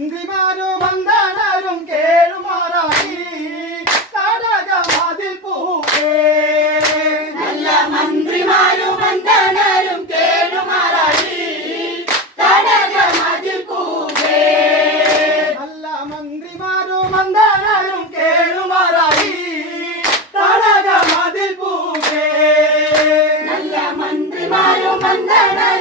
മന്ത്രിമാരും വന്ദനരും കേളുമാറായി കടകമതിൽ പൂവേ. നല്ല മന്ത്രിമാരും വന്ദനരും കേളുമാറായി തടകമതിൽ പൂവേ. നല്ല മന്ത്രിമാരും വന്ദനരും കേളുമാറായി കടകമതിൽ പൂവേ. നല്ല മന്ത്രിമാരും വന്ദനരും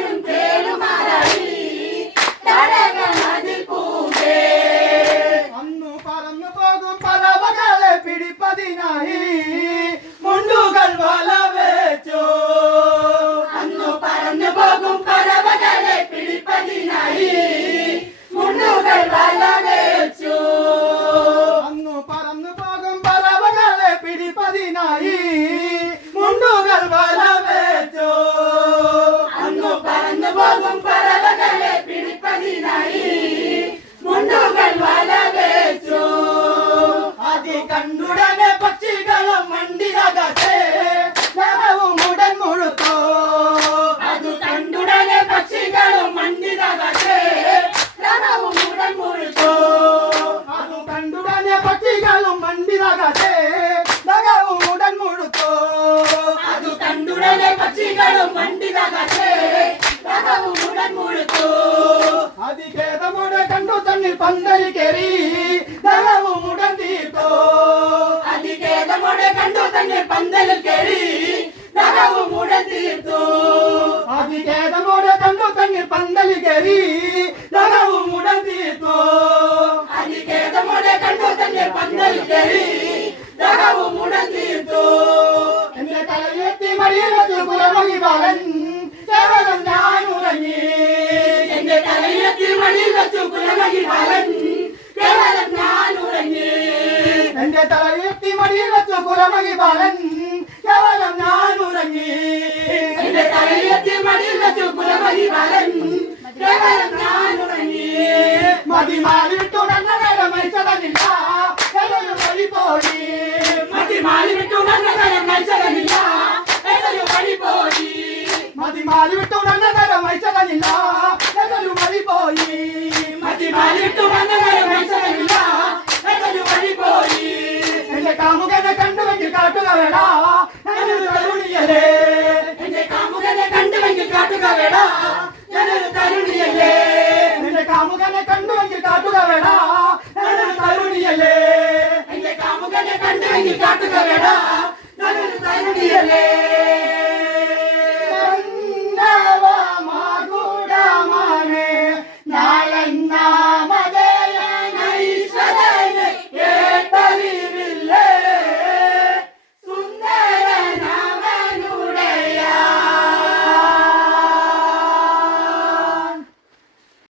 ಸುಂದರಿ ಕೆರಿ ದಳವು ಮುಡಂದೀತೋ ಅದಕ್ಕೆ ಮೊಡೆ ಕಂಡು ತನ್ನೆ ಪಂದಲ ಕೆರಿ ದಳವು ಮುಡಂದೀತೋ ಅದಕ್ಕೆ ಮೊಡೆ ಕಂಡು ತನ್ನೆ ಪಂದಲ ಕೆರಿ ದಳವು ಮುಡಂದೀತೋ ಅದಕ್ಕೆ ಮೊಡೆ ಕಂಡು ತನ್ನೆ ಪಂದಲ ಕೆರಿ ದಳವು ಮುಡಂದೀತೋ ಎನ್ನ ತಲೆಯೆತ್ತಿ ಮಡಿಯಲು ಗುರಮಗಿ ಬಾಳನ್ മടിയിൽ വെച്ച് കുലമകി ബാലൻ കേവലം ഞാൻ ഉറങ്ങി എന്റെ തലയിലെത്തി മടിയിൽ വെച്ചു കുലമകി ബാലൻ കേവലം ഞാൻ ഉറങ്ങി മതി മാറിവിട്ടു നല്ല നേരം മരിച്ചതനില്ല ഏതൊരു വഴി പോയി. മതി മാറി വിട്ടു നന്നതരം മത്സരമില്ല ഏതൊരു വഴി പോയി. മതി മാറിവിട്ടു നല്ല നേരം മരിച്ചതനില്ല ഏതൊരു വഴി പോയി. മതി മാറി വിട്ടു എന്റെ കാമുകനെ കണ്ടുവെങ്കിൽ കാട്ടുക വേടാ ഞാനൊരു തരുണിയല്ലേ. കാമുകനെ കണ്ടുവെങ്കിൽ കാട്ടുക വേടാ ഞാനൊരു തരുണിയല്ലേ. കാമുകനെ കണ്ടുവെങ്കിൽ കാട്ടുക വേടാ ഞാനൊരു തരുണിയല്ലേ.